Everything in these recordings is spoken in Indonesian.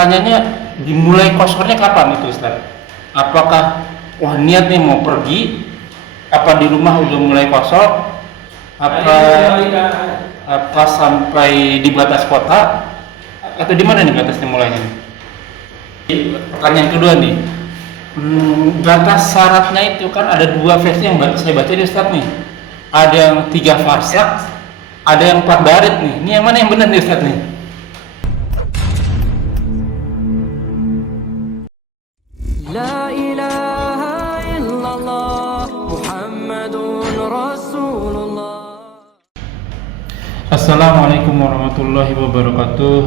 pertanyaannya dimulai kosornya kapan itu Ustaz? Apakah wah niat nih mau pergi, apa di rumah udah mulai kosor, apa sampai di batas kota, atau di mana nih batasnya mulainya? Pertanyaan kedua nih, batas syaratnya itu kan ada dua versi yang saya baca di Ustaz nih. Ada yang 3 farsak, ada yang 4 barit nih. Ini yang mana yang benar nih Ustaz nih? La ilaha illallah Muhammadun Rasulullah. Assalamualaikum warahmatullahi wabarakatuh.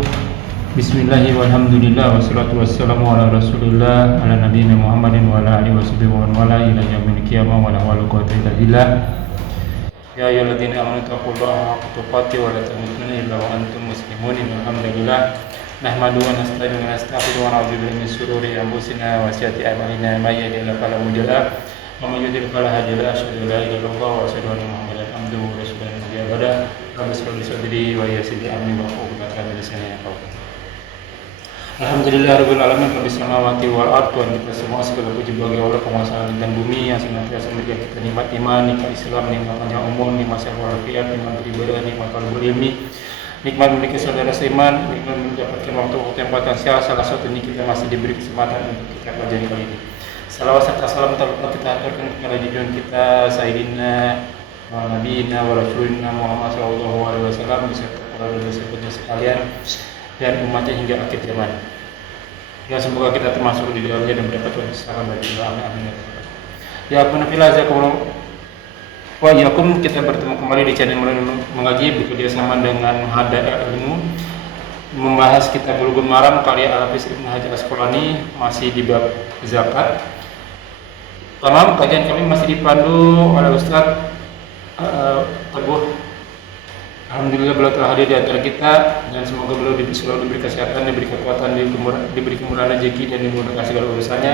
Bismillahirrahmanirrahim. Walhamdulillah wassalatu wassalamu ala Rasulillah ala nabiyina Muhammadin wa ala alihi washabihi wa man wala ila yaumil qiyamah wa la hawla quwwata illa billah. Ya ayyuhalladzina amanu taqullaha haqqa tuqatih wa la tamutunna illa wa antum muslimun. Alhamdulillah nahmaduhu wa nasta'inuhu wa nastaghfiruhu wa na'udzu billahi min shururi anfusina wa sayyiati a'malina may yahdihillahu fala mudilla lahu wa may yudlil fala hadiya lahu. Asyhadu an la ilaha illallah wa asyhadu anna Muhammadan abduhu wa rasuluhu. Rabbi shrah li sadri wa yassir li amri wa hlul 'uqdatam min lisani yafqahu. Alhamdulillah rabbil alamin rabbis samawati wal ardh. Tuhan kita semua segala puji bagi Allah penguasa langit dan bumi yang senantiasa memberikan kita nikmat iman, nikmat Islam, nikmat panjang umur, nikmat sehat walafiat, nikmat beribadah, nikmat talabul ilmi, nikmat memiliki saudara seiman, nikmat mendapatkan waktu yang potensial. Salah satu ini kita masih diberi kesempatan untuk kita pelajari kali ini. Salawat serta salam terlebih kita aturkan kepada junjungan kita Sayyidina Nabiyina wa Rasulina Muhammad sallallahu alaihi wasallam beserta para sahabatnya sekalian dan umatnya hingga akhir zaman. Ya semoga kita termasuk di dalamnya dan mendapatkan salam dari Allah. Amin. Ya kunafillah jazakumullah. Wa iyyakum, kita bertemu kembali di channel mengaji bekerja sama dengan Hada Ilmu, membahas kitab Bulughul Maram karya Al-Hafiz Ibnu Hajar Asqalani, masih di bab zakat. Tamam, kajian kami masih dipandu oleh Ustaz Teguh. Alhamdulillah beliau telah hadir di antara kita dan semoga beliau selalu diberi kesehatan, diberi kekuatan, diberi kemurahan rezeki dan dimudahkan segala urusannya.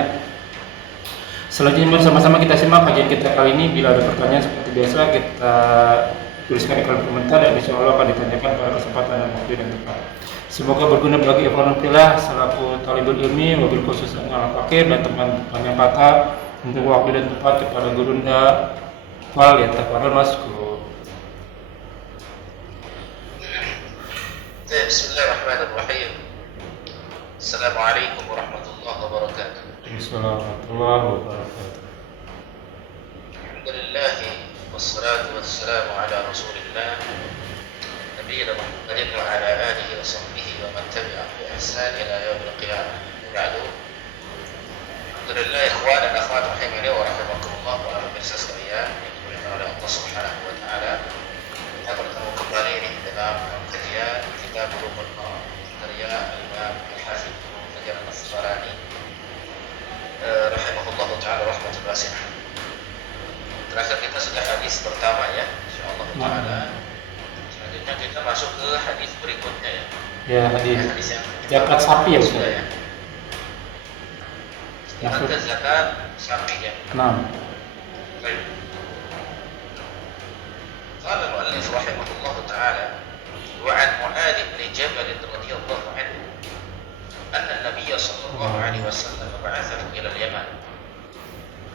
Selanjutnya bersama-sama kita simak kajian kita kali ini. Bila ada pertanyaan seperti biasa kita tuliskan di kolom komentar dan insya Allah akan ditanyakan pada kesempatan dan waktu dan tempat. Semoga berguna bagi ikhwanullah selaku talibul ilmi, wabil khusus al-fakir dan teman-teman yang patah untuk waktu dan tempat kepada gurunda wal yatafadhal maskur. Bismillahirrahmanirrahim. Assalamualaikum warahmatullahi wabarakatuh. Assalamualaikum warahmatullahi wabarakatuh. Alhamdulillah wassalatu wassalamu ala Rasulillah nabiyina Muhammadin wa ala alihi wa sahbihi wa man tabi'ahum bi ihsan ila yaumil qiyamah. Ba'du. Alhamdulillah ikhwan dan akhwat rahimani wa rahimakumullah para pemirsa sekalian yang dimuliakan oleh Allah Subhanahu wa taala. Kita bertemu kembali dalam kajian kitab Bulughul Maram karya Imam Al-Hafiz Ibnu Hajar Al-Asqalani rahimahullah ta'ala rahmatul wasi'ah. Terakhir kita sudah hadis pertama ya, insyaallah ta'ala. Selanjutnya kita masuk ke hadis berikutnya ya. Ya hadis yang zakat sapi ya sudah Ustaz. ya. Sekarang zakat sapi ya. Nah, Baik. قال المؤلف رحمه الله تعالى وعن معاذ بن جبل رضي الله عنه أن النبي صلى الله عليه وسلم بعثه إلى اليمن.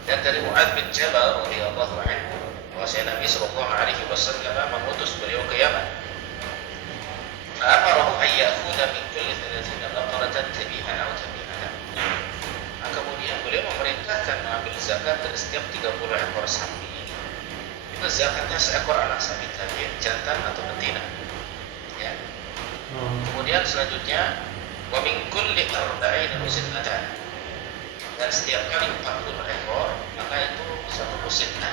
Dan dari Mu'adz bin Jabal radhiyallahu anhu bahwasanya Nabi sallallahu alaihi wasallam mengutus beliau ke Yaman. Fa'amarahu an ya'khudha min kulli 30 baqaratan tabi'an aw tabi'atan. Kemudian beliau memerintahkan mengambil zakat dari setiap 30 ekor sapi. Itu zakatnya seekor anak sapi tabi, jantan atau betina. Ya. Kemudian selanjutnya wa min kulli 40 musinnatan. Dan setiap kali 40 ekor maka itu satu musinnah.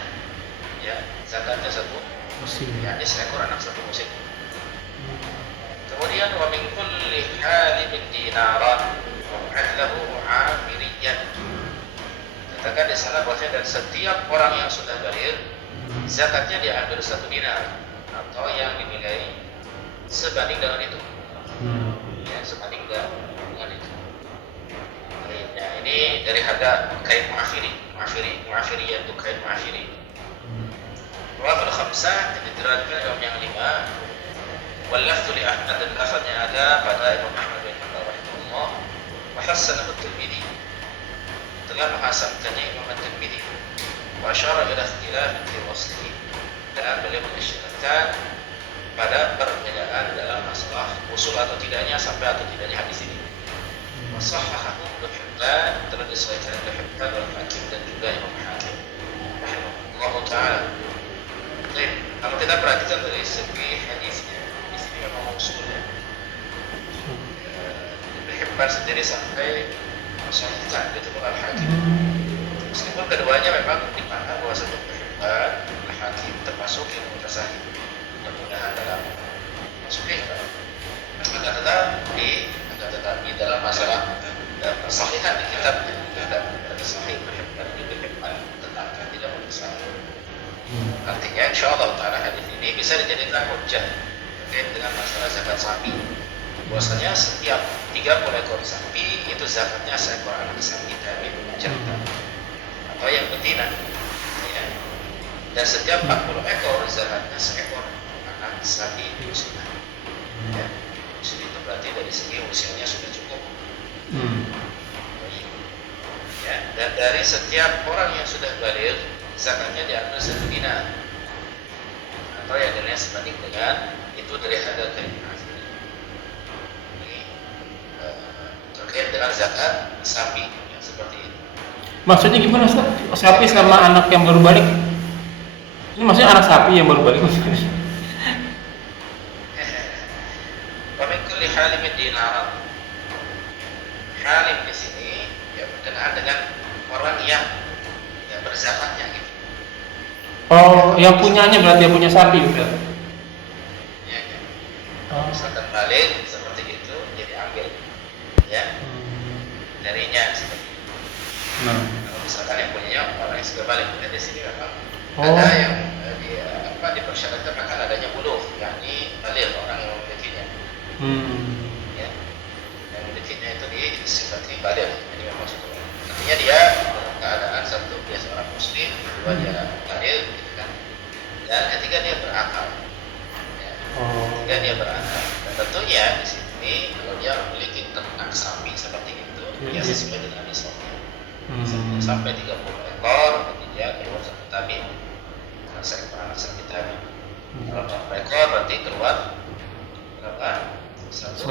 Ya, zakatnya satu musim. yakni seekor anak satu musim. Kemudian wa min kulli halibin dinaran wa adlahu mu'amiriyan. Katakan di sana bahwasanya dari setiap orang yang sudah baligh zakatnya diambil 1 dinar atau yang dinilai sebanding dengan itu. Ya, sebanding dengan itu. Ya, ini dari harga kain mu'afiri yaitu kain mu'afiri. Rawal khamsah diterangkan dalam yang 5. Wal lafdhu li Ahmad, dan lafaznya ada pada Imam Ahmad bin Hanbal rahimahullah hassanahu at-Tirmidzi, telah menghasankannya Imam at-Tirmidzi. Wa asyara ila ikhtilaf fi waslihi, dan beliau mengisyaratkan pada perbedaan dalam masalah usul atau tidaknya, sampai atau tidaknya hadis ini. Wa sahhahahu Ibnu Hibban, telah disahihkan Ibnu Hibban wal Hakim dan juga Imam Hakim rahimahullah taala. Baik, kalau kita perhatikan dari segi hadisnya, di sini memang usulnya Ibnu Hibban sendiri sampai sahihkan gitu Al Hakim. Meskipun keduanya memang dipandang bahwasanya Ibnu Hibban, Al Hakim termasuk yang mutasahih, mudah-mudahan dalam masuknya. Akan tetapi dalam masalah persahihan di kitabnya tidak sahih Ibnu Hibban, Ibnu Hibban tetapkan tidak mutasahih. Artinya insyaallah taala hadis ini bisa dijadikan hujjah terkait dengan masalah zakat sapi. Bahwasanya setiap 30 ekor sapi itu zakatnya seekor anak sapi dari jantan atau yang betina, ya. Dan setiap 40 ekor zakatnya seekor anak sapi musnah. Ya. Jadi itu berarti dari segi usianya sudah cukup. Ya, dan dari setiap orang yang sudah baligh zakatnya diambil 1 dinar atau yang dinilai sebanding dengan itu dari harga kain. Ini terkait dengan zakat sapi yang seperti ini. Maksudnya gimana Ustaz? Sapi sama anak yang baru balik? Ini maksudnya anak sapi yang baru balik maksudnya? Wa min kulli halim dinar. Halim di sini ya berkenaan dengan orang yang berzakatnya gitu. Oh, yang punyanya berarti yang punya sapi udah. Ya, ya. Oh. Misalkan balik seperti itu, jadi ambil, ya, darinya seperti itu. Nah. Kalau misalkan yang punyanya orang yang sudah balik, di sini memang Oh. ada yang dipersyaratkan akan adanya buluh, yakni balik orang yang memilikinya. Ya, yang memilikinya itu disifati balik, jadi memang sudah. Artinya dia dalam keadaan satu dia seorang muslim, kedua dia balik, gitu kan. Dan ketiga dia berakal. Ya. Ketiga dia berakal. Dan tentunya di sini kalau dia memiliki ternak sapi seperti itu, dia sesuai dengan nisabnya. Sampai 30 ekor, berarti dia keluar 1 tabib. Karena seekor anak sapi tabib. Kalau 4 ekor berarti keluar berapa? 1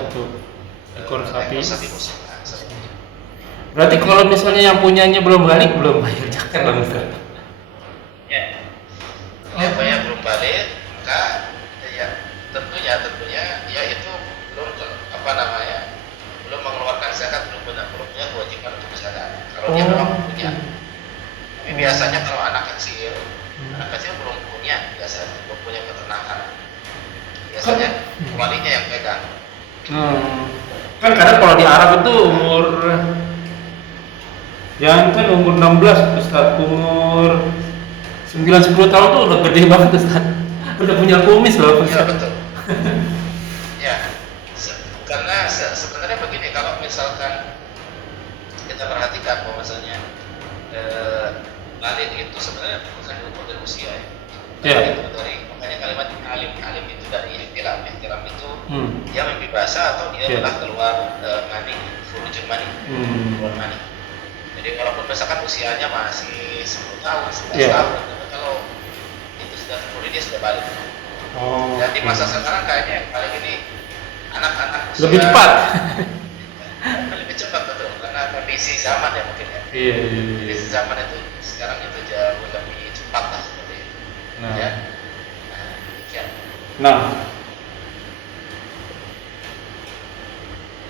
ekor sapi. musnah. Berarti kalau misalnya yang punyanya belum balik, belum bayar zakat dong Ustaz. Ya. Dia bayar belum balik, maka ya tentunya dia itu belum belum mengeluarkan zakat, belum punya kewajiban untuk zakat. Kalau dia memang punya. Tapi biasanya kalau anak kecil belum punya, biasanya belum punya peternakan. Biasanya walinya yang pegang. Kan kadang kalau di Arab itu umur 16 Ustaz, umur 9-10 tahun tuh udah gede banget Ustaz. Udah punya kumis loh Iya Ustaz. betul. Ya, karena sebenarnya begini, kalau misalkan kita perhatikan bahwasanya balik itu sebenarnya bukan diukur dari usia ya. Ya. Itu dari makanya kalimat alim itu dari ihtilam itu dia mimpi basah atau dia telah keluar mani, furujun mani, keluar mani. Jadi walaupun misalkan usianya masih 10 tahun, 11 tahun, tapi kalau itu sudah terjadi dia sudah balik. Dan di masa sekarang kayaknya yang paling ini anak-anak usia lebih cepat. Lebih cepat betul, karena kondisi zaman ya mungkin ya. Iya. Kondisi zaman itu sekarang itu jauh lebih cepat lah seperti itu. Nah. Ya. Demikian. Nah.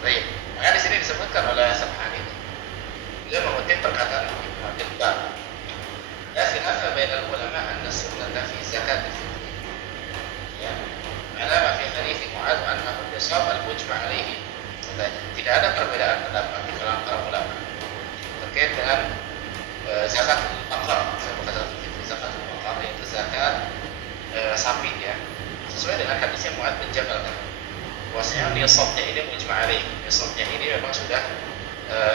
Baik. Maka di sini disebutkan oleh Sabhani. Dia mengutip perkataan Ibnu Abdul Bar. Ya, khilafa bainal ulama anna sunnata fi zakat al-fitr. Ya. Ala fi hadits Mu'adz annahu yasab al-mujma' alaihi. Tidak ada perbedaan pendapat di kalangan para ulama terkait dengan zakat al-baqar. Zakat al-baqar itu zakat sapi ya. Sesuai dengan hadisnya Mu'adz bin Jabal. Bahwasanya nisabnya ini mujma' alaihi. Nisabnya ini memang sudah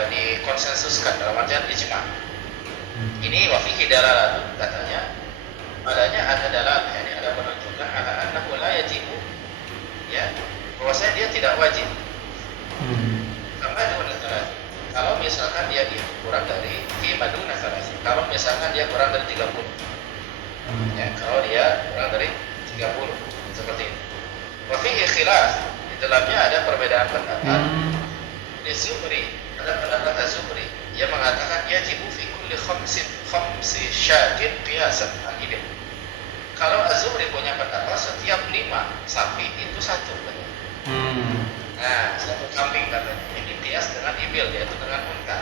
dikonsensuskan dalam artian ijma. Ini wa fihi dalalah, katanya adanya ada dalalah, yakni ada penunjukan ala annahu la yajibu, ya, bahwasanya dia tidak wajib. Karena misalkan dia kurang dari fi maduna salasi. Kalau misalkan dia kurang dari 30. Ya, kalau dia kurang dari 30 seperti itu. Wa fihi khilaf, di dalamnya ada perbedaan pendapat. Di Zuhri, ada pendapat Az-Zuhri yang mengatakan yajibu fi kulli khamsi syatin qiyasan al-ibil. Kalau Az-Zuhri punya pendapat setiap 5 sapi itu satu. Nah, satu kambing katanya. Ini qiyas dengan ibil, yaitu dengan unta.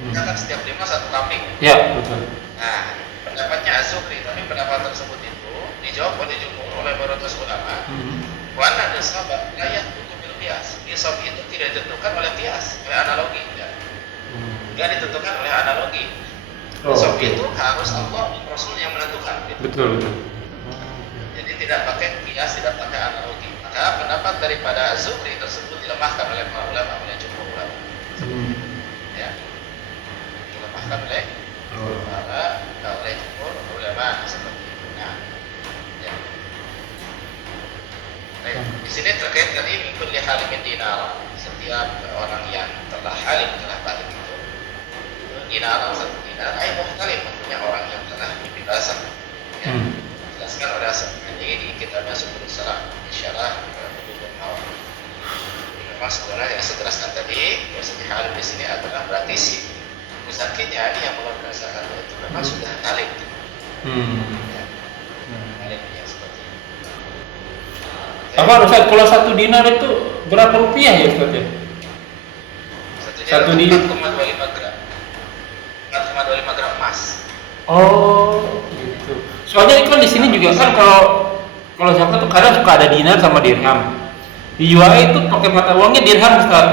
Kita kan setiap 5 satu kambing. Ya, betul. Nah, pendapatnya Az-Zuhri, tapi pendapat tersebut itu dijawab oleh jumhur oleh mayoritas ulama. Wa anna nisab la yathbutu bil qiyas. Nisab itu tidak ditentukan oleh qiyas, oleh analogi, enggak. Enggak ditentukan oleh analogi. Nisab itu harus Allah dan Rasul yang menentukan. Gitu. Betul, betul. Jadi tidak pakai qiyas, tidak pakai analogi. Maka pendapat daripada Az-Zuhri tersebut dilemahkan oleh para ulama, oleh jumhur ulama. Ya. Dilemahkan oleh oleh jumhur ulama seperti itu. Nah, ya. Baik. Di sini terkait tadi mingkul li halimin dinar. Setiap orang yang telah halim, telah balik itu dinar, satu dinar, ay muhtalim, maksudnya orang yang telah dibebaskan. Ya. Dijelaskan oleh As-Sa'di di kitabnya Subulus Salam, Isyarah Bulugul Maram. Memang sebenarnya yang saya jelaskan tadi, bahwasanya halim di sini adalah berarti si musakirnya ini yang mengeluarkan zakat itu memang sudah halim. Ya. Halim yang seperti itu. Apa Ustaz, kalau 1 dinar itu berapa rupiah ya Ustaz ya? Satu dinar 4,25 gram. 4,25 gram emas. Oh, gitu. Soalnya kan di sini juga kan kalau zakat tuh kadang suka ada dinar sama dirham. Di UAE itu pakai mata uangnya dirham Ustaz.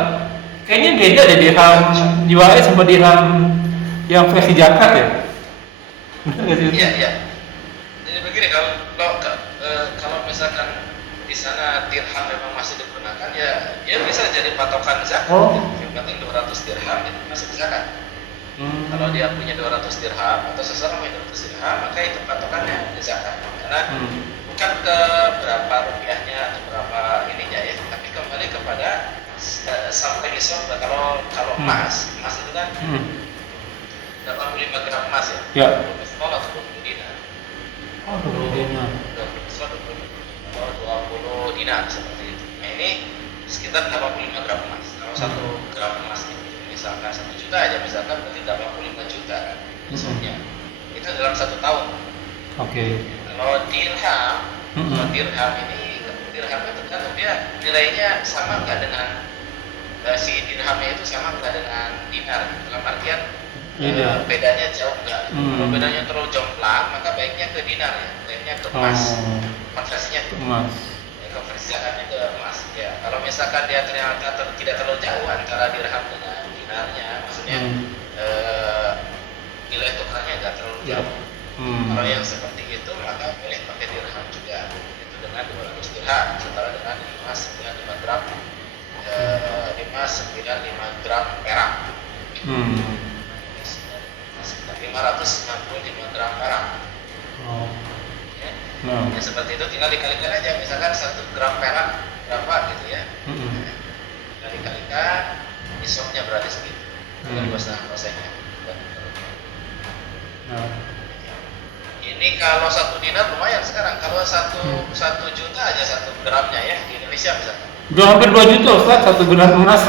Kayaknya beda deh dirham di UAE sama dirham yang versi zakat ya. Benar nggak sih? Iya, iya. Jadi begini, kalau misalkan di sana dirham memang masih digunakan, ya dia bisa jadi patokan zakat. Yang penting 200 dirham itu masih zakat. Kalau dia punya 200 dirham atau seseorang punya 200 dirham, maka itu patokannya zakat. Karena bukan ke berapa rupiahnya atau berapa ininya ya, tapi kembali kepada sampai nisab. Kalau emas itu kan 85 gram emas ya. Ya. 20 atau 20 dinar. Oh, 20 dinar. 20 dinar seperti itu. Nah, ini sekitar 85 gram emas. Kalau 1 gram emas itu misalkan 1 juta aja, misalkan berarti 85 juta kan nisabnya. Itu dalam 1 tahun. Oke. Kalau dirham, dirhamnya tergantung dia nilainya sama nggak dengan si dirhamnya itu sama nggak dengan dinar. Dalam artian bedanya jauh nggak. Kalau bedanya terlalu jomplang, maka baiknya ke dinar ya, baiknya ke emas. Konversinya ke emas. Ya, konversi zakarnya ke emas. Ya, kalau misalkan dia ternyata tidak terlalu jauh antara dirham dengan dinarnya, maksudnya nilai tukarnya nggak terlalu jauh. Kalau yang seperti itu, maka boleh pakai dirham juga. Itu dengan 200 dirham, setara dengan 595 gram 595 gram perak. 595 gram perak. Ya. Ya seperti itu, tinggal dikalikan aja. Misalkan 1 gram perak berapa gitu ya. Tinggal dikalikan, nisabnya berarti segitu. 2,5%-nya. Ini kalau 1 dinar lumayan sekarang. Kalau 1 juta aja 1 gramnya ya di Indonesia misalkan. Udah hampir 2 juta Ustaz, 1 gram emas.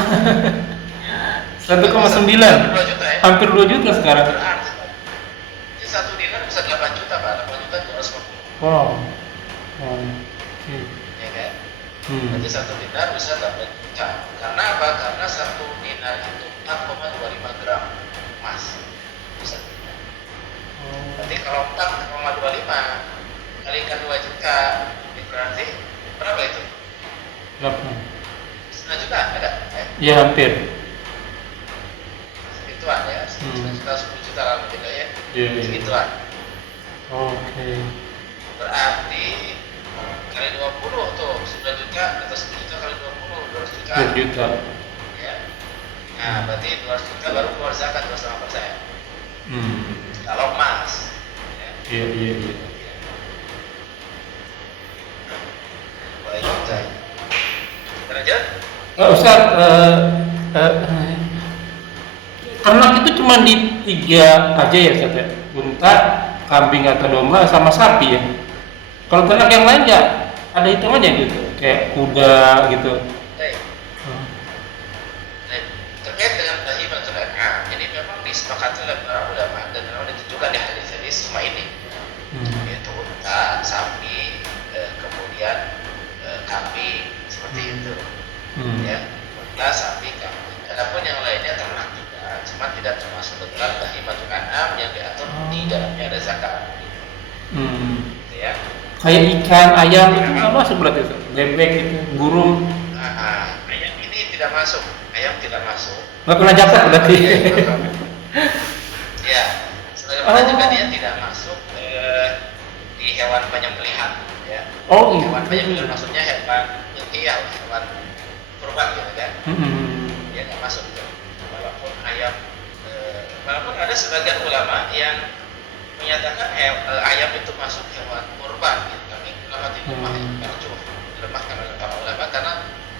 1,9. 2 juta ya. Hampir 2 juta sekarang. Berarti 1 dinar bisa 8 juta Pak, 8 juta 250. Wow. Ya kan? Berarti 1 dinar bisa 8 juta. Karena apa? Karena 1 dinar itu 4,25 gram emas. Bisa. Berarti kalau 4,25 kalikan 2 juta, berarti berapa itu? Berapa? 9 juta ada? Ya hampir. Segituan ya, 9 juta, 10 juta lah mungkin ya. Iya. Segituan. Oke. Berarti kali 20 tuh 9 juta atau 10 juta kali 20, 200 juta. 2 juta. Ya. Nah, berarti 200 juta baru keluar zakat 2,5%. Kalau emas. Ya. Iya. Boleh juga. Lanjut. Ustaz, Ternak itu cuma di 3 aja ya Ustaz ya? Unta, kambing atau domba sama sapi ya. Kalau ternak yang lain nggak ada hitungannya gitu, kayak kuda gitu. Baik. Nah, terkait dengan bahimatul an'am, ini memang disepakati oleh para ulama dan memang ditujukan di hadis-hadis semua ini, yaitu unta, sapi, kemudian kambing seperti itu, ya, unta, sapi, kambing. Adapun yang lainnya ternak juga, cuma tidak termasuk dalam bahimatul an'am yang diatur di dalamnya ada zakat, gitu ya. Kayak ikan, ayam itu nggak masuk berarti Ustaz? Bebek gitu, burung. Ayam ini tidak masuk, ayam tidak masuk. Nggak pernah zakat berarti. Ya, sebagaimana juga dia tidak masuk di hewan penyembelihan, ya. Oh, Hewan penyembelihan maksudnya hewan ilmiah, hewan kurban gitu kan. Dia nggak masuk itu. Walaupun ayam, walaupun ada sebagian ulama yang menyatakan ayam itu masuk hewan kurban, gitu. Tapi ulama itu lemahkan oleh para ulama karena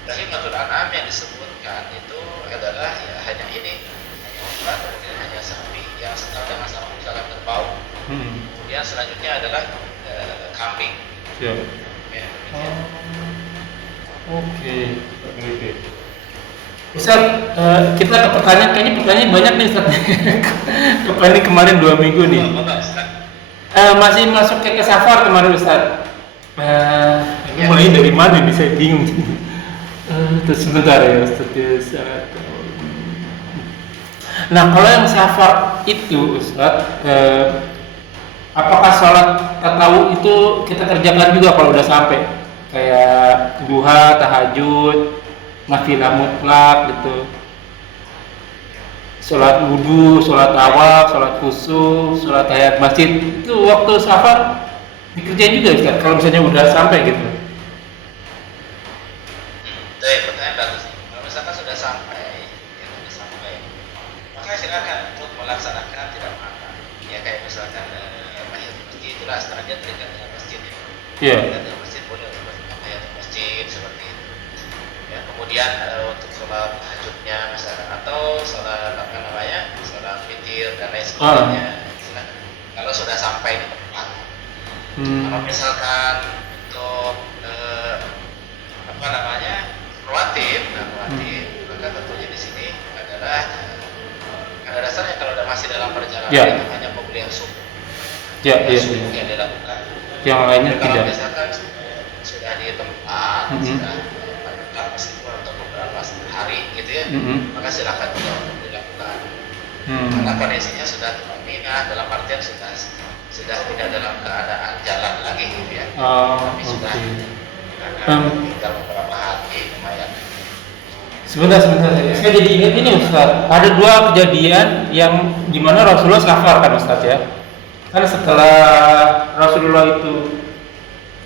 bahimatul an'am yang disebutkan itu adalah ya hanya ini, hanya unta, kemudian hanya sapi yang setara dengan sapi dalam berbau. Kemudian selanjutnya adalah kambing. Siap. Ya, Oke. Ustaz, kita ke pertanyaan, kayaknya pertanyaan banyak nih Ustaz. Ini kemarin 2 minggu nih. Masih masuk ke safar kemarin Ustaz. Ini mulai dari mana nih, saya bingung. Terus sebentar ya Ustaz. Nah, kalau yang safar itu Ustaz, apakah sholat tatawuf itu kita kerjakan juga kalau udah sampai? Kayak duha, tahajud, nafilah mutlak gitu, sholat wudhu, sholat tawaf, sholat khusyuk, sholat tahiyat masjid, itu waktu safar dikerjain juga Ustaz kalau misalnya udah sampai gitu. Pertanyaan bagus. Kalau misalkan sudah sampai, maka silakan untuk melaksanakan tidak mengapa. Ya kayak misalkan tahiyat masjid itulah setengahnya terikat dengan masjid ya. Iya. Dengan masjid boleh untuk tahiyat masjid seperti itu. Ya, kemudian untuk sholat tahajudnya misalkan atau sholat sholat witir dan lain sebagainya. Silakan. Kalau sudah sampai di tempat. Kalau misalkan untuk rawatib, maka tentunya di sini adalah pada dasarnya kalau masih dalam perjalanan itu hanya pembelian subuh. Subuh yang dilakukan. Yang lainnya kalau tidak. misalkan sudah di tempat, sudah meskipun untuk beberapa hari gitu ya, maka silakan juga untuk dilakukan. Karena kondisinya sudah terminah, dalam artian sudah tidak dalam keadaan jalan lagi gitu ya. Tapi sudah tinggal beberapa hari lumayan. Sebentar. Saya jadi ingat ini Ustaz. Ada 2 kejadian yang dimana Rasulullah safar kan Ustaz ya. Kan setelah Rasulullah itu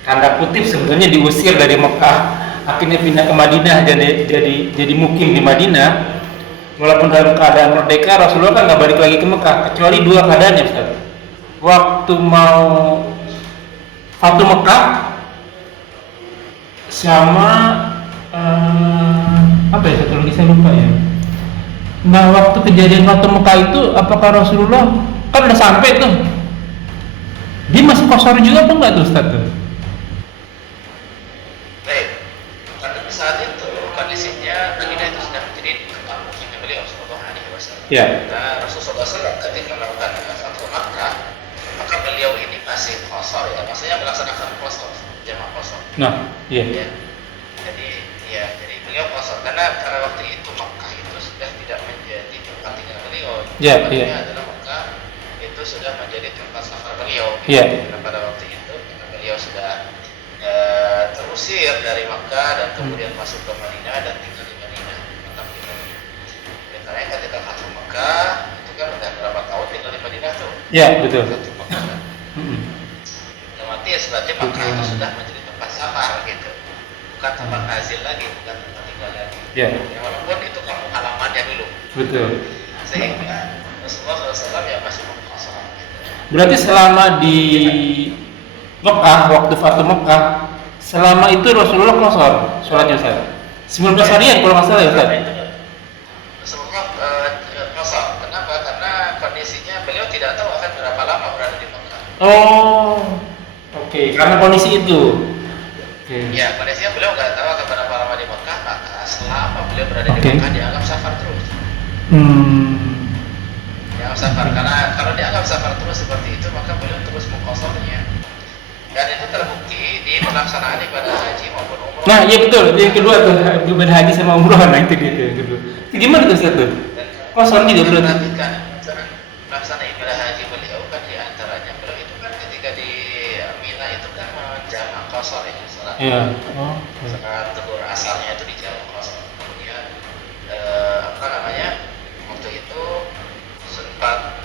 tanda kutip sebenarnya diusir dari Mekah, akhirnya pindah ke Madinah, jadi mukim di Madinah. Walaupun dalam keadaan merdeka, Rasulullah kan nggak balik lagi ke Mekah, kecuali 2 keadaannya Ustaz. Waktu mau Fatu Mekah sama apa ya satu lagi saya lupa ya. Nah, waktu kejadian Fatu Mekah itu apakah Rasulullah kan udah sampai tuh, dia masih kosor juga apa enggak tuh Ustaz tuh? Baik, pada saat itu kondisinya Madinah itu sudah menjadi kampungnya beliau Sallallahu Alaihi Wasallam. Ya. Nah, Rasulullah SAW ketika melakukan Fatu Makkah, maka beliau ini masih kosor ya, maksudnya melaksanakan kosor, jamaah kosor. Nah, iya. Ya. Jadi beliau kosor karena pada waktu itu Makkah itu sudah tidak menjadi tempat tinggal beliau. Tempatnya adalah Makkah itu sudah menjadi tempat safar beliau. Karena pada waktu itu karena beliau sudah terusir dari Makkah dan kemudian masuk ke Madinah dan tinggal di Madinah. Karena ketika masuk Makkah itu kan udah berapa tahun tinggal di Madinah tuh? Iya, betul. Berarti sebenarnya Makkah itu sudah menjadi tempat safar gitu. Bukan tempat nazil lagi, bukan tempat tinggal lagi. Ya, walaupun itu kampung halamannya dulu. Betul. Sehingga Rasulullah SAW ya masih kosong. Berarti selama di Mekah, waktu Fatu Mekah, selama itu Rasulullah kosor sholatnya Ustaz. 19 harian kalau nggak salah ya Ustaz. Rasulullah kosong. Kenapa? kondisinya beliau tidak tahu akan berapa lama berada di Mekah. Oh, oke, karena kondisi itu. Oke. Ya, kondisinya beliau nggak tahu akan berapa lama di Mekah, maka selama beliau berada di Oke. Mekah dianggap safar terus. Dianggap safar, karena kalau dianggap safar terus seperti itu, maka beliau terus mengqasarnya. Dan itu terbukti di pelaksanaan ibadah haji maupun umroh. Nah, iya betul. Yang kedua tuh ibadah haji sama umroh, nah itu dia tuh yang kedua. Gimana tuh Ustaz tuh? Kosong gitu berarti. Perhatikan pelaksanaan ibadah haji beliau kan diantaranya beliau itu kan ketika di Mina itu kan menjamak qasar ya, salat. Iya. Oh. Saat zuhur asarnya itu dijamak qasar. Kemudian apa namanya? Waktu itu sempat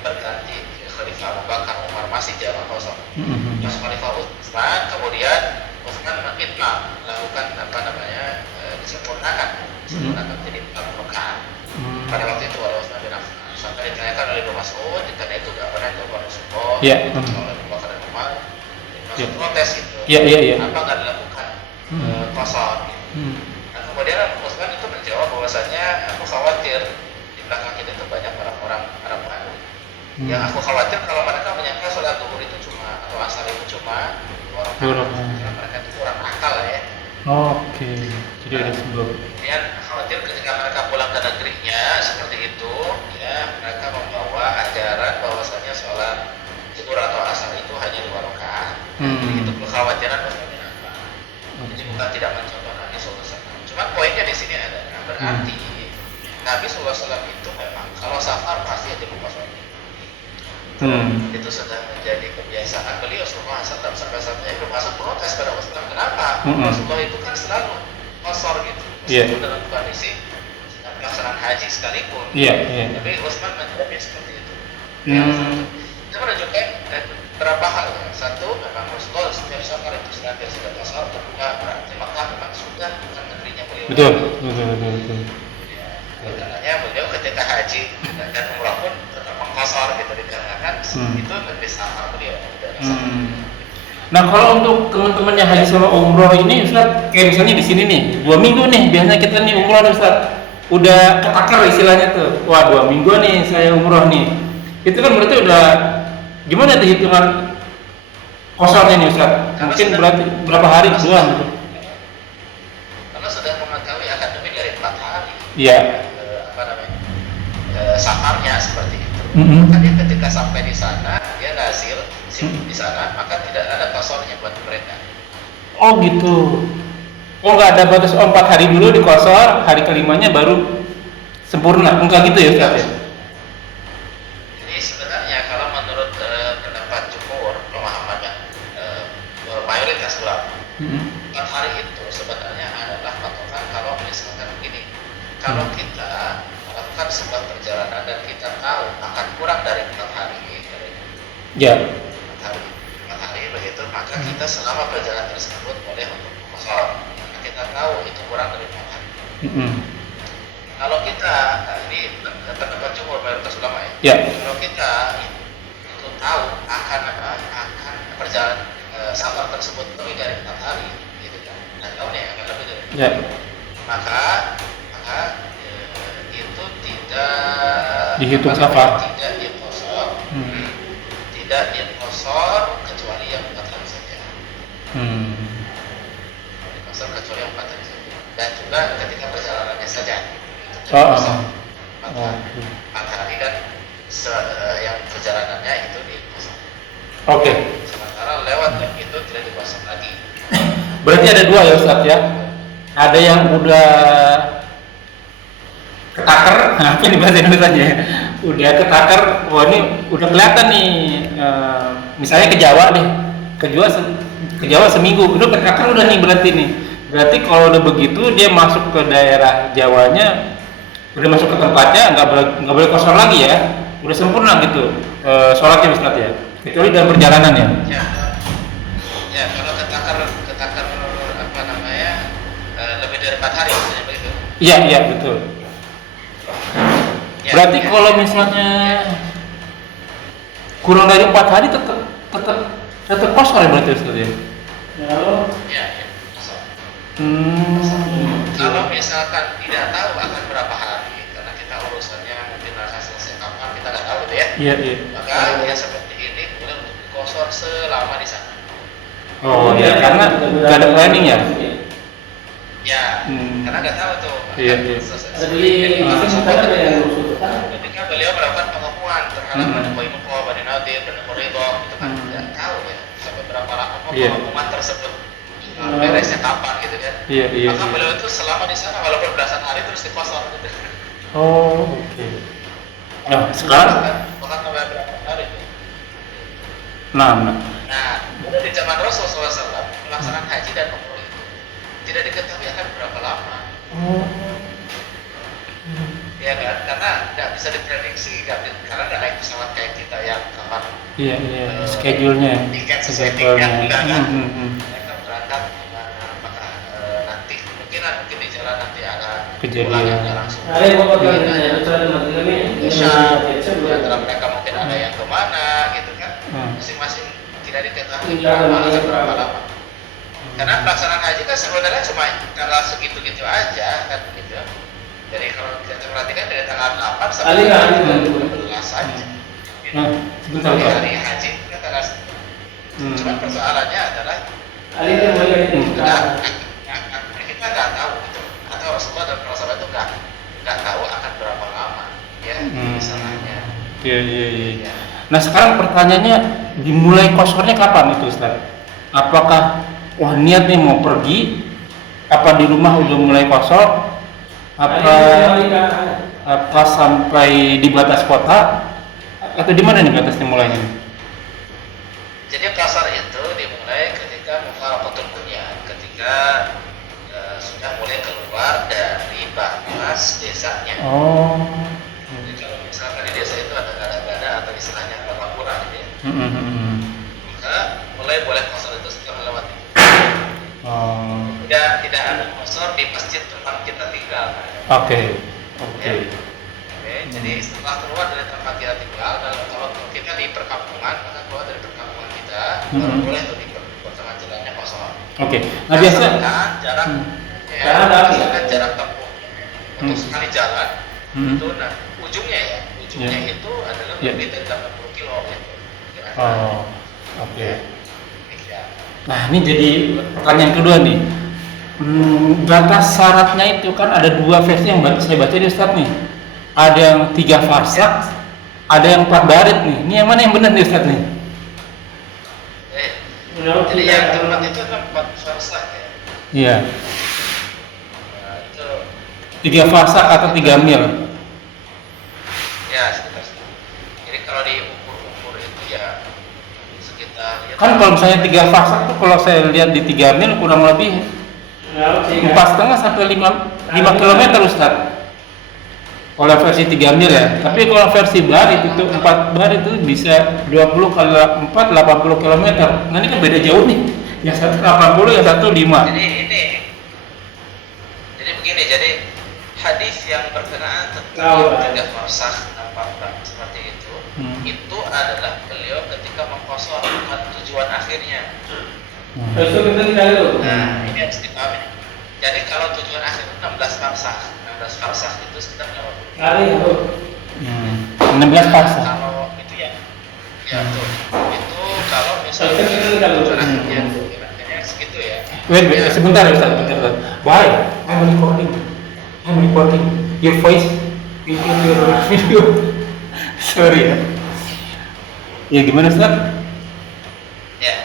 berganti Khalifah Abu Bakar, Umar masih jamak qasar. Pas Khalifah Utsman, kemudian Utsman menitmam, melakukan apa namanya? Disempurnakan jadi 4 rakaat. Pada waktu itu wala Utsman bin Affan sampai ditanyakan oleh Ibnu Mas'ud, karena itu gak pernah dilakukan Rasulullah. Iya. Oleh Abu Bakar dan Umar, Mas'ud protes itu. Iya. Apa nggak dilakukan qasar? Nah, kemudian Utsman itu menjawab bahwasanya aku khawatir di belakang kita itu banyak orang-orang Arab baru. Yang aku khawatir kalau mereka menyangka sholat zuhur itu cuma atau asar itu cuma 2 rakaat. Karena mereka itu kurang akal ya. Oke. Jadi ada sebab. Kemudian khawatir ketika mereka pulang ke negerinya seperti itu, ya mereka membawa ajaran bahwasanya sholat zuhur atau asar itu hanya 2 rakaat. Itu kekhawatiran Utsman bin Affan. Jadi bukan tidak mencontoh Nabi SAW. Cuma poinnya di sini adalah berarti Nabi SAW itu memang kalau safar pasti ada buka sholat. Itu sudah menjadi kebiasaan beliau Rasulullah SAW. Sampai-sampai Ibnu Mas'ud protes pada Utsman, kenapa? Rasulullah itu kan selalu qasar gitu. Meskipun dalam kondisi pelaksanaan haji sekalipun. Tapi Utsman menjawabnya seperti itu. Itu menunjukkan beberapa hal. Satu, memang Rasulullah setiap safar itu senantiasa qasar. Kedua, berarti Makkah memang sudah bukan negerinya beliau. Betul. Karena beliau ketika haji dan umrah pun tetap mengqasar gitu dikarenakan itu lebih sama beliau. Nah, kalau untuk teman-teman yang haji sama umroh ini Ustaz, kayak misalnya di sini nih 2 minggu nih, biasanya kita nih umroh nih Ustaz, udah ketakar istilahnya tuh. Wah, 2 minggu nih saya umroh nih. Itu kan berarti udah gimana tuh hitungan qasarnya nih Ustaz? Mungkin berarti berapa hari doang gitu. Karena sudah mengetahui akan lebih dari 4 hari. Iya. Safarnya seperti itu. Maka dia ketika sampai di sana dia nazir di sana, maka tidak ada qasarnya buat mereka. Oh gitu. Oh nggak ada batas 4 hari dulu di qasar, hari kelimanya baru sempurna. Enggak gitu ya Ustaz ya? Jadi sebenarnya kalau menurut pendapat jumhur pemahamannya mayoritas ulama 4 hari itu sebenarnya adalah patokan kalau misalkan begini, kalau kita melakukan sebuah perjalanan dan kita tahu akan kurang dari 4 hari, Ya. 4 hari begitu, maka kita selama perjalanan tersebut boleh untuk qasar. Karena kita tahu itu kurang dari 4 hari. Kalau kita, ini pendapat jumhur mayoritas ulama ya. Kalau kita itu tahu akan perjalanan safar tersebut lebih dari 4 hari, gitu kan? Dan tahu nih akan lebih dari 4 hari. Maka itu tidak dihitung safar. Tidak diqasar. Tidak diqasar kecuali yang 4 hari saja. Diqasar kecuali yang 4 hari saja. Dan juga ketika perjalanannya saja. Empat hari dan yang perjalanannya itu diqasar. Oke. Sementara lewat itu tidak diqasar lagi. Berarti ada 2 ya Ustaz ya. Ada yang udah ketakar, apa ini bahasa Indonesianya ya? Udah ketakar, wah ini udah kelihatan nih, misalnya ke Jawa nih, ke Jawa seminggu, udah ketakar udah nih berarti nih. Berarti kalau udah begitu dia masuk ke daerah Jawanya, udah masuk ke tempatnya, nggak boleh qasar lagi ya, udah sempurna gitu sholatnya Ustaz ya, kecuali dalam perjalanan ya. Ya kalau ketakar apa namanya lebih dari 4 hari misalnya begitu. Iya betul. Berarti kalau misalnya kurang dari 4 hari tetap qasar ya berarti Ustaz ya? Qasar. Gitu. Kalau misalkan tidak tahu akan berapa hari, karena kita urusannya mungkin Iya, iya. Maka yang seperti ini boleh untuk dikosor selama di sana. Oh, ya, karena nggak ada planning ya. Ya, karena nggak tahu tuh. Iya, iya. Ketika beliau melakukan pengakuan terhadap Bani Muqawqah, Bani Nadir, Bani Quraidah, itu kan nggak tahu ya sampai berapa lama Iya. pengakuan tersebut beresnya kapan gitu kan. Iya, iya, Maka iya. beliau itu selama di sana walaupun belasan hari terus dikosor gitu. Oh, oke. Nah, sekarang, Bahkan sampai berapa hari tuh. nah, Nah, udah di zaman Rasul SAW pelaksanaan haji dan umroh itu tidak diketahui akan berapa lama. Ya kan, karena nggak bisa diprediksi, karena nggak naik pesawat kayak kita yang kapan iya, iya, schedule-nya. tiket sesuai tiket enggak kan. Hmm. Mereka berangkat apakah nanti kemungkinan mungkin di jalan nanti ada Kejadian. pulang yang nggak langsung. Isya, di antara mereka mungkin ada yang kemana gitu kan. Masing-masing tidak diketahui berapa lama. Karena pelaksanaan haji kan sebenarnya cuma tanggal segitu-gitu aja kan gitu. Jadi kalau kita perhatikan dari tanggal 8 sampai tanggal 12 saja. Nah, sebentar, Pak. Hari haji kan tanggal. Cuma persoalannya adalah kita nggak tahu gitu. Atau Rasulullah dan para sahabat itu nggak tahu akan berapa lama ya misalnya. Iya, iya, iya. Ya. Nah, sekarang pertanyaannya, dimulai kosornya kapan itu, Ustaz? Apakah niat nih mau pergi, apa di rumah udah mulai kosor, apa sampai di batas kota, atau di mana nih batasnya mulainya? Jadi pasar itu dimulai ketika mukhalafatul bunyan, ketika sudah mulai keluar dari batas desanya. Oh. Jadi kalau misalkan di desa itu ada gada-gada atau istilahnya perlapuran gitu ya, maka mulai boleh kosor itu setelah melewati. Oh. Tidak ada kosor di masjid tempat kita tinggal. Oke. Oke, jadi setelah keluar dari tempat kita tinggal, kalau kita di perkampungan, maka keluar dari perkampungan kita, baru boleh tuh di pertengahan jalannya kosor. Oke. Nah, biasa jarak, jarak tempuh untuk sekali jalan itu, nah ujungnya itu adalah lebih dari 80 kilo gitu. Oh. Oke. Ya. Nah, ini jadi pertanyaan kedua nih. Batas syaratnya itu kan ada dua versi yang saya baca di Ustaz nih. Ada yang 3 farsak, ada yang 4 barit nih. Ini yang mana yang benar nih Ustaz nih? Jadi yang tempat itu 4 farsak ya. Iya. Nah, itu 3 farsak atau 3 mil. ya sekitar. Jadi kalau diukur itu ya sekitar. Ya, Kan kalau misalnya 3 farsak tuh kalau saya lihat di 3 mil kurang lebih 4,5 sampai 5 km Ustaz. Kalau versi 3 mil ya. Tapi kalau versi barit itu 4 barit itu bisa 20 kali 4 80 km. Nah, ini kan beda jauh nih. Yang satu 80, yang satu 5. Jadi begini, jadi hadis yang berkenaan tentang 3 farsak seperti itu adalah beliau ketika mengkosor tempat tujuan akhirnya. Nah, ini harus dipahami. Jadi kalau tujuan akhir itu 16 farsak itu sekitar 16 farsak. Kalau itu ya tuh, itu kalau misalnya tujuan akhirnya kira-kira segitu ya. Wait, sebentar Ustaz. Why? I'm recording your voice in your video. Sorry ya. Ya gimana Ustaz? Ya,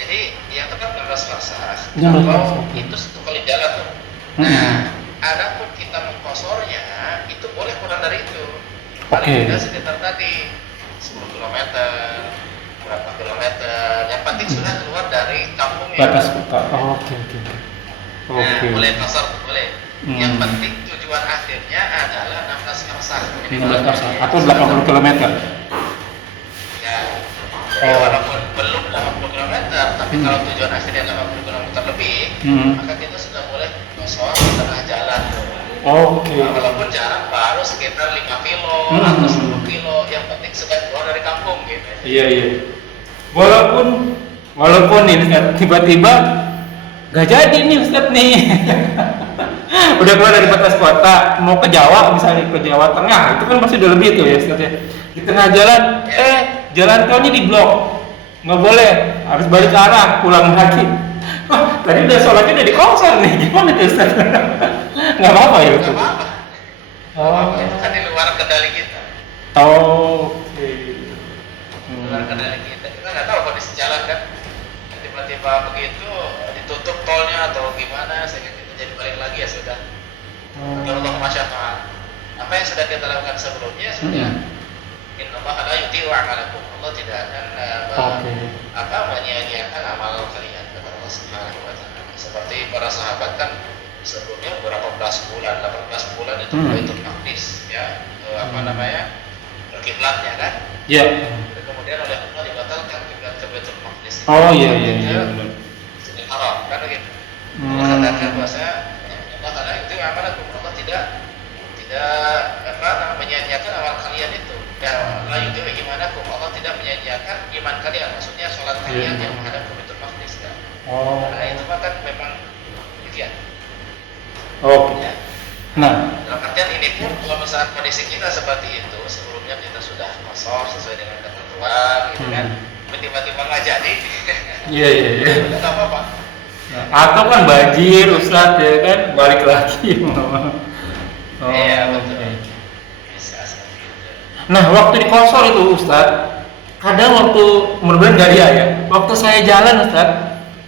jadi yang tepat 16 farsak. 16 Kalau farsak. itu 1 kali jalan tuh. Nah, adapun kita mengkosornya itu boleh kurang dari itu. Paling tidak sekitar tadi 10 km, berapa kilometer. Yang penting sudah keluar dari kampungnya. Batas kota. Oke. Nah, boleh kosor, boleh. Yang penting tujuan akhirnya adalah 16 farsak. 16 farsak atau 80 km. Ya. Jadi walaupun belum 80 km, tapi kalau tujuan akhirnya 80 km lebih, maka kita sudah boleh kosor di tengah jalan. Oke. Nah, walaupun jarak baru sekitar 5 kilo atau 10 kilo, yang penting sudah keluar dari kampung gitu. Iya. Walaupun ini Ustaz, tiba-tiba gak jadi nih Ustaz nih. Udah keluar dari batas kota, mau ke Jawa misalnya, ke Jawa Tengah, itu kan pasti udah lebih tuh ya Ustaz ya. Di tengah jalan, jalan tolnya diblok, nggak boleh, harus balik ke arah, pulang lagi. Wah, tadi udah sholatnya udah di konser nih, gimana ya Ustaz? Nggak apa-apa ya Nggak Ustaz? apa-apa. Oh, Itu kan di luar kendali kita. oke. Luar kendali kita. Kita nggak tahu kondisi jalan kan. Tiba-tiba begitu ditutup tolnya atau gimana, sehingga kita jadi balik lagi ya sudah. Kalau Allah masyaallah, apa yang sudah kita lakukan sebelumnya sudah. Innallaha la yudhi'u a'malakum. Allah tidak akan menyia-nyiakan amal kalian kepada Allah Subhanahu wa taala. Seperti para sahabat kan sebelumnya beberapa belas bulan, 18 bulan itu Baitul Maqdis ya, kiblatnya kan. Ya. Kemudian oleh Allah dibatalkan kiblat ke Baitul Maqdis. Oh iya benar. Masjidil Haram kan begitu. Allah katakan bahwasanya Allah Taala itu amalakum, Allah tidak menyia-nyiakan amal kalian itu. Ya, la yudhi'u imanakum, Allah tidak menyia-nyiakan iman kalian, maksudnya sholat kalian yang menghadap ke Baitul Maqdis kan. Nah, itu kan memang demikian. Oke. Ya. Nah, Dalam artian ini pun kalau misalnya kondisi kita seperti itu, sebelumnya kita sudah kosor sesuai dengan ketentuan gitu kan, tiba-tiba nggak jadi. iya. Udah nggak apa-apa. Nah, atau kan banjir Ustaz ya kan, balik lagi. Iya, betul. Oke. Bisa seperti itu. Nah, waktu di kosor itu Ustaz, kadang waktu mudah-mudahan nggak dia ya. Waktu saya jalan Ustaz,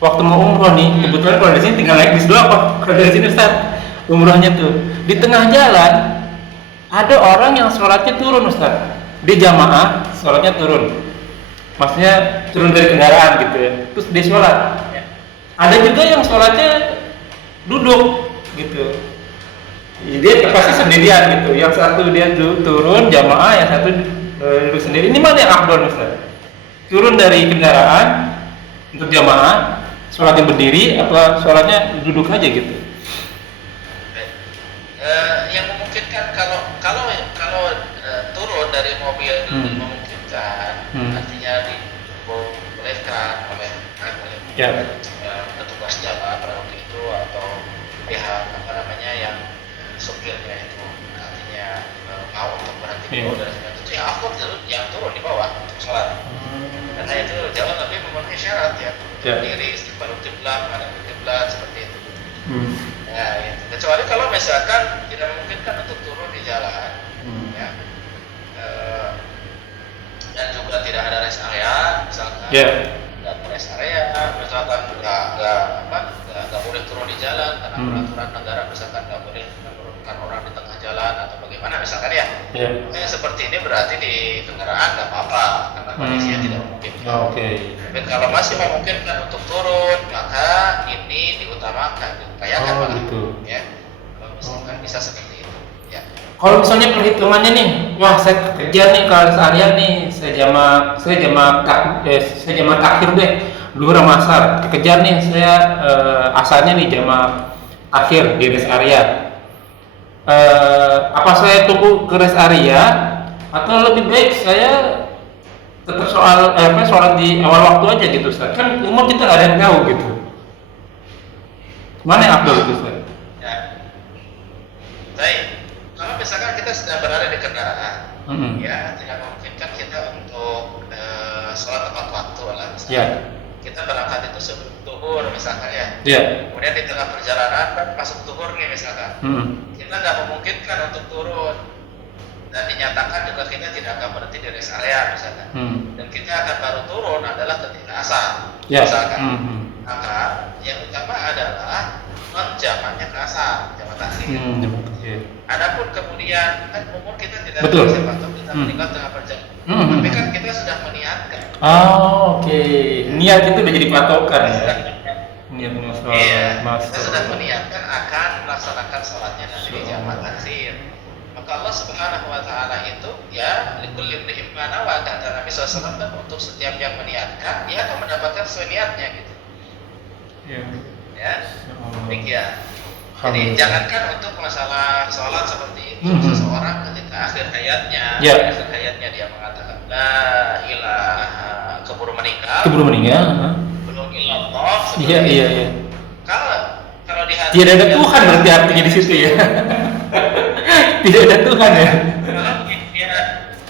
waktu mau umroh nih, kebetulan kalau di sini tinggal naik bis doang kok. Kalau dari sini Ustaz, umrohnya tuh di tengah jalan ada orang yang sholatnya turun Ustaz. Dia jamaah, sholatnya turun. Maksudnya turun dari kendaraan gitu ya. Terus dia sholat. Ada juga yang sholatnya duduk gitu. Dia pasti sendirian gitu. Yang satu dia turun jamaah, yang satu duduk sendiri. Ini mana yang afdol Ustaz? Turun dari kendaraan untuk jamaah, sholatnya berdiri atau sholatnya duduk aja gitu? Yang memungkinkan kalau turun dari mobil memungkinkan, artinya dibolehkan oleh petugas jalan pada waktu itu atau pihak yang sopirnya itu, artinya mau untuk berhenti di bawah dari sana, itu yang afdal yang turun di bawah untuk sholat, karena itu jauh lebih memenuhi syarat ya, berdiri baru kiblat, menghadap kiblat seperti itu. Ya, kecuali kalau misalkan tidak memungkinkan untuk turun di jalan, ya, dan juga tidak ada rest area, misalkan, nggak ada rest area, misalkan nggak boleh turun di jalan karena peraturan negara, misalkan nggak boleh menurunkan orang di tengah jalan atau bagaimana, misalkan ya, seperti ini berarti di kendaraan nggak apa-apa karena kondisinya tidak memungkinkan. Tapi kalau masih memungkinkan untuk turun, maka ini diutamakan, diupayakan ya. Kalau misalkan bisa seperti itu, ya. Kalau misalnya perhitungannya nih, wah saya kerja nih kalau seharian nih, saya jamaah takhir deh, Duhur sama Asar. Kekejar nih saya asalnya nih jamaah takhir di rest area. Apa saya tunggu ke rest area atau lebih baik saya tetap sholat di awal waktu aja gitu Ustaz? Kan umum kita nggak ada yang tahu gitu. Mana yang afdal itu Ustaz? Ya. Baik. Kalau misalkan kita sedang berada di kendaraan, ya tidak memungkinkan kita untuk sholat tepat waktu lah. Kita berangkat itu sebelum zuhur misalkan ya. Kemudian di tengah perjalanan kan masuk zuhur nih misalkan. Kita nggak memungkinkan untuk turun. Dan dinyatakan juga kita tidak akan berhenti di rest area misalkan, dan kita akan baru turun adalah ketika asar misalkan. Maka yang utama adalah menjamaknya ke asar, jamak takhir. Adapun kemudian kan umur kita tidak bisa waktu kita meninggal tengah perjalanan, tapi kan kita sudah meniatkan. Niat itu udah jadi patokan ya. Niat kita sudah meniatkan akan melaksanakan sholatnya nanti di jamak takhir. Maka Allah Subhanahu wa taala itu ya likulli imri'in ma nawa, kata Nabi SAW kan, untuk setiap yang meniatkan dia akan mendapatkan sesuai niatnya gitu. Ya. Demikian. Jadi jangankan untuk masalah sholat seperti itu, seseorang ketika akhir hayatnya dia mengatakan la ilaha, keburu meninggal. Belum ilallah. Kalau di hati Tidak ada Tuhan berarti artinya di situ ya. Tidak ada Tuhan ya.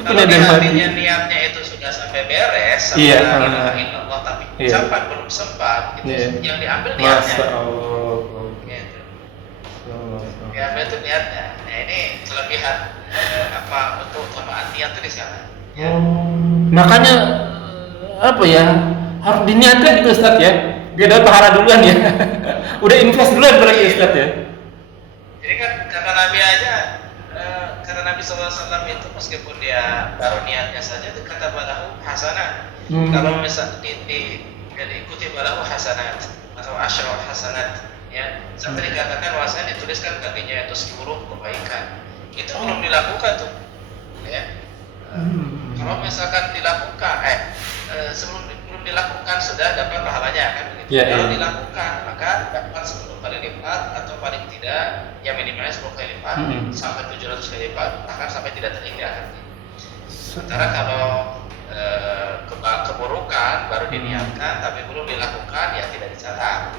Kalau di hatinya niatnya itu sudah sampai beres, sampai Iya. la ilaha illallah, tapi Iya. ucapan belum sempat, gitu. Iya. Yang diambil niatnya. Masya Allah. Gitu. Allah. Diambil itu niatnya. Nah ini kelebihan untuk jamaah niat itu di sana. Ya. Makanya apa ya, harus diniatkan gitu Ustaz ya. Dia dapat pahala duluan ya. Udah invest duluan berarti Ustaz ya. Jadi kan kata Nabi aja, kata Nabi SAW itu meskipun dia baru niatnya saja itu kata balahu hasanah. Kalau misal diikuti balahu hasanat atau asyra hasanat, ya sampai dikatakan bahwasanya dituliskan baginya itu 10 kebaikan. Itu belum dilakukan tuh, ya. Kalau misalkan dilakukan, sebelum belum dilakukan sudah dapat pahalanya kan begitu. Ya, Kalau ya. dilakukan maka dapat 10 kali lipat atau paling tidak ya minimalnya 10 kali lipat sampai 700 kali lipat, bahkan sampai tidak terhingga. Sementara kalau keburukan baru diniatkan tapi belum dilakukan ya tidak dicatat.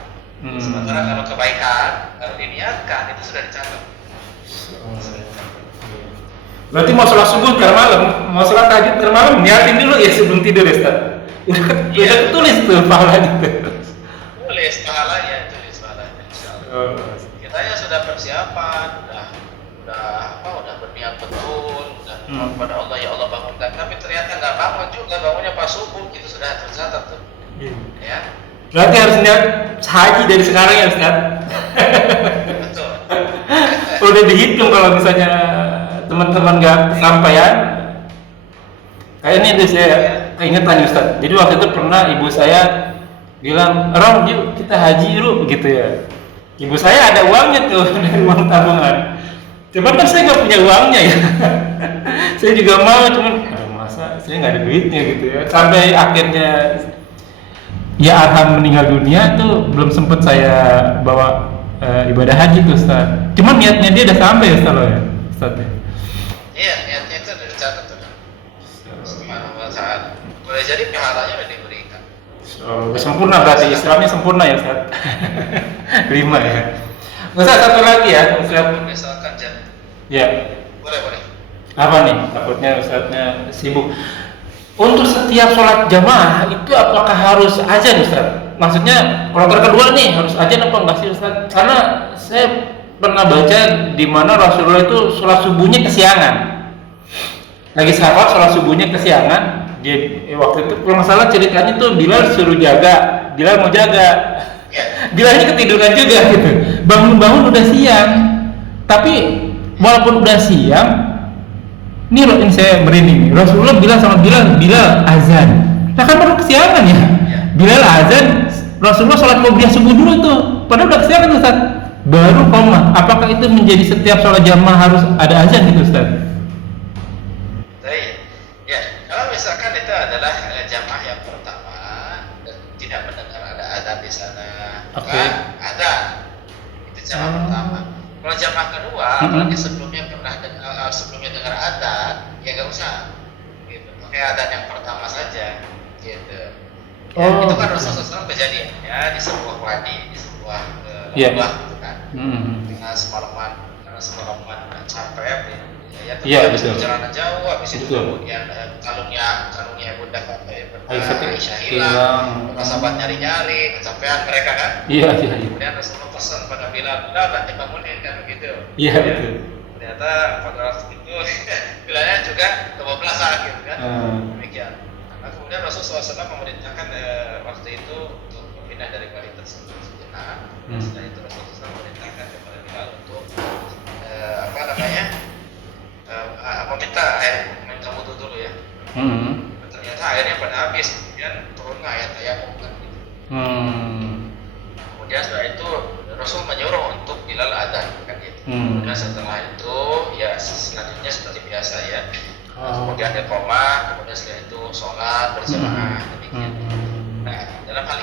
Sementara kalau kebaikan baru diniatkan itu sudah dicatat. Berarti mau sholat subuh ntar malam, mau sholat tahajud ntar malam, niatin dulu ya sebelum tidur ya Ustaz. Udah ketulis tuh pahalanya tuh. Tulis pahalanya, insyaallah. Kitanya sudah persiapan, udah berniat betul, udah kepada Allah, ya Allah bangunkan. Tapi ternyata nggak bangun juga, bangunnya pas subuh, itu sudah tercatat tuh. Ya. Berarti harus niat haji dari sekarang ya Ustaz. Betul. Udah dihitung kalau misalnya teman-teman nggak kesampaian. Kayak ini tuh saya keingetan Ustaz. Jadi waktu itu pernah ibu saya bilang, "Rom, yuk kita haji yuk," gitu ya. Ibu saya ada uangnya tuh dari uang tabungan. Cuman kan saya nggak punya uangnya ya. Saya juga mau, cuman masa saya nggak ada duitnya gitu ya. Sampai akhirnya ya Arham meninggal dunia tuh belum sempet saya bawa ibadah haji tuh Ustaz. Cuman niatnya dia udah sampai Ustaz loh ya. Ustaz ya. Iya, niatnya itu sudah dicatat tuh. Subhanahu wa ta'ala. Boleh jadi pahalanya sudah diberikan. Udah sempurna berarti Islamnya sempurna ya Ustaz. 5 ya. Ustaz satu lagi ya Ustaz. Misalkan Ya. boleh. Apa nih? Takutnya Ustaznya sibuk. Untuk setiap sholat jamaah itu apakah harus azan Ustaz? Maksudnya kloter kedua nih harus azan apa enggak sih Ustaz? Karena saya pernah baca di mana Rasulullah itu sholat subuhnya kesiangan. Lagi sahabat sholat subuhnya kesiangan. Dia waktu itu kalau nggak salah ceritanya tuh Bilal suruh jaga, Bilal mau jaga. Bilalnya ketiduran juga gitu. Bangun-bangun udah siang. Tapi walaupun udah siang, ini loh yang saya merinding. Rasulullah bilang sama Bilal azan. Nah kan baru kesiangan ya. Bilal azan, Rasulullah sholat qobliyah subuh dulu tuh. Padahal udah kesiangan Ustaz. Baru koma. Apakah itu menjadi setiap sholat jamaah harus ada azan gitu Ustaz? Baik. Ya, kalau misalkan itu adalah jamaah yang pertama dan tidak mendengar ada azan di sana, Oke. ada. Itu jamaah pertama. Kalau jamaah kedua, apalagi sebelumnya dengar azan, ya nggak usah. Gitu. Pakai azan yang pertama saja. Gitu. Ya, itu kan Rasulullah SAW kejadian ya di sebuah wadi, di sebuah lembah gitu kan. Karena semalaman capek ya betul. perjalanan jauh habis itu Betul. kemudian kalungnya bunda Aisyah hilang, hilang. para sahabat nyari kecapean mereka kan. Iya. Kemudian Rasulullah pesan pada Bilal nanti bangunin kan begitu. Iya betul. Ternyata pada waktu itu Bilalnya juga kebablasan gitu kan. Demikian. Nah, kemudian Rasulullah SAW memerintahkan waktu itu untuk berpindah dari wadi tersebut sejenak. Setelah itu Rasulullah SAW memerintahkan kepada Bilal untuk meminta air, minta wudu dulu ya. Ternyata airnya pada habis, kemudian turun ayat tayamum kan gitu. Kemudian setelah itu Rasul menyuruh untuk Bilal adzan kan gitu. Kemudian setelah itu ya selanjutnya seperti biasa ya. Kemudian iqamah, kemudian setelah itu sholat berjamaah demikian. Nah, dalam hal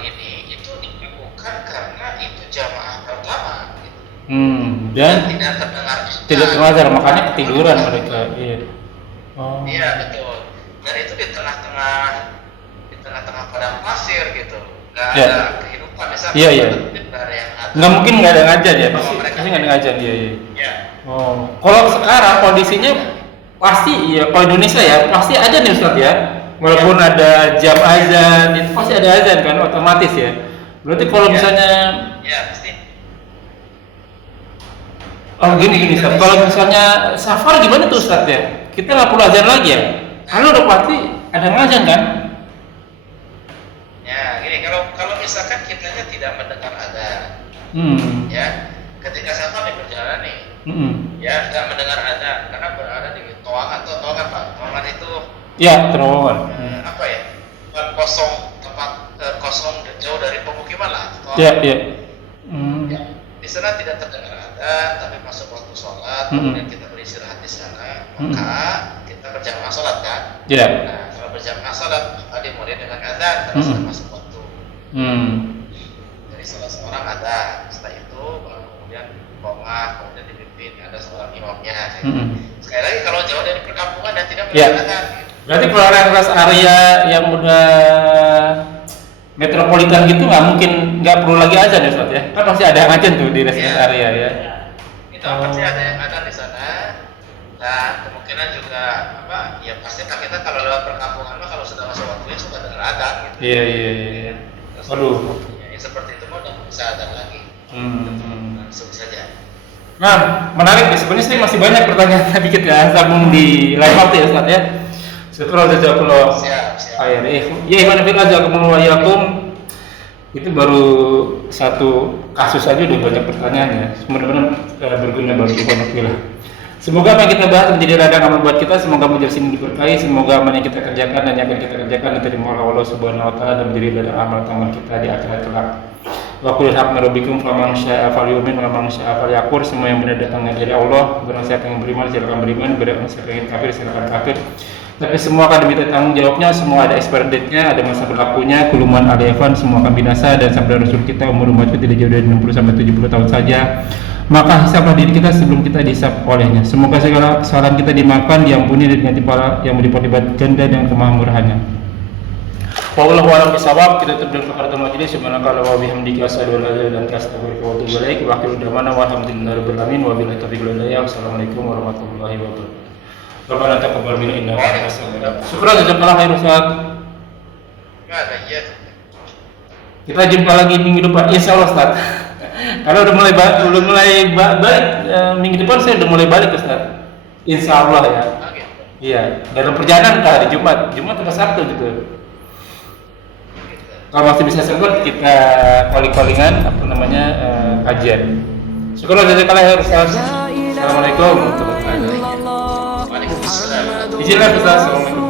ini itu dilakukan karena itu jamaah pertama gitu. Dan tidak terdengar makanya ketiduran mereka. Iya. Iya betul. Dan itu di tengah-tengah padang pasir gitu, nggak ada kehidupan misalkan Iya, iya. nggak ada yang ada. Nggak mungkin nggak ada ngajar ya, pasti Mereka- pasti nggak ada ngajar, iya, iya. Ya. Oh, kalau sekarang kondisinya pasti ya, kalau Indonesia ya pasti ada nih Ustaz ya. Walaupun ada jam azan, itu pasti ada azan kan, otomatis ya. Berarti kalau Ya. misalnya, Ya, pasti. oh gini Ustaz, kalau misalnya safar gimana tuh Ustaz ya? Kita nggak perlu azan lagi ya? Karena udah pasti ada ngazan kan? Ya, gini, kalau misalkan kitanya tidak mendengar azan, ya, ketika safar di perjalanan nih, ya tidak mendengar azan karena berada di toangan Pak. Toangan itu Ya, terowongan. apa ya? Tempat kosong jauh dari pemukiman lah. Ya, ya. Ya, di sana tidak terdengar azan, tapi masuk waktu sholat, kemudian kita beristirahat di sana, maka kita berjamaah sholat kan. Ya. Nah, kalau berjamaah sholat, maka dimulai dengan azan karena sudah masuk waktu. Jadi salah seorang ada, setelah itu baru kemudian qomah, kemudian dipimpin ada seorang imamnya. Sekali lagi kalau jauh dari perkampungan dan tidak Ya. mendengar azan, Berarti kalau rest area yang udah metropolitan gitu nggak perlu lagi azan ya Ustaz ya? Kan pasti ada azan tuh di rest Iya. area ya. itu pasti ada yang ada di sana. Dan kemungkinan juga apa? Ya pasti kita kalau lewat perkampungan mah kalau sudah masuk waktunya sudah dengar azan gitu. Iya, iya, iya. Waduh. Ya, seperti itu mah udah nggak bisa azan lagi. Langsung saja. Nah, menarik nih. Sebenarnya saya masih banyak pertanyaan tadi kita sambung di live waktu ya Ustaz ya. Syukur jazakallah Siap. khair. Ya ikhwan fillah jazakumullah wa iyyakum. Itu baru satu kasus aja udah banyak pertanyaan ya. Mudah-mudahan berguna bagi ikhwan fillah. Semoga apa yang kita bahas menjadi ladang amal buat kita. Semoga majelis ini diberkahi. Semoga apa yang kita kerjakan dan yang akan kita kerjakan diterima oleh Allah Subhanahu wa taala dan menjadi ladang amal kita di akhirat kelak. Wa qul haqqan rabbikum faman syaa'a falyu'min wa man syaa'a falyakfur. Semua yang benar datangnya dari Allah. Barang siapa yang beriman silakan beriman, barang siapa yang kafir silakan kafir. Tapi semua akan diminta tanggung jawabnya, semua ada expiry date-nya, ada masa berlakunya, kuluman alifan, semua akan binasa dan sabda Rasul kita umur umatku tidak jauh dari 60 sampai 70 tahun saja. Maka hisablah diri kita sebelum kita dihisab olehnya. Semoga segala kesalahan kita dimaafkan, diampuni dan diganti pahala yang melipat ganda dengan kemahamurahannya. Wallahu a'lam bishawab. Kita tutup dengan kafaratul majelis. Subhanaka wa bihamdika asyhadu an la ilaha illa anta astaghfiruka wa atubu ilaik. Wa akhiru da'wana walhamdulillahirabbil alamin wa billahi taufiq wal hidayah. Wassalamualaikum warahmatullahi wabarakatuh. Rabbana taqabbal minna innaka antas samiul alim. Syukran jazakallahu khair Ustaz. Iya. Kita jumpa lagi minggu depan insyaallah Ustaz. Kalau udah mulai balik minggu depan saya udah mulai balik Ustaz. Insyaallah ya. Oke. Iya, dalam perjalanan ke hari Jumat atau Sabtu gitu. Kalau masih bisa sempat kita calling-callingan kajian. Syukur jazakallahu khair Ustaz. Assalamualaikum warahmatullahi wabarakatuh. Waalaikumsalam. Izinlah Ustaz. Assalamualaikum.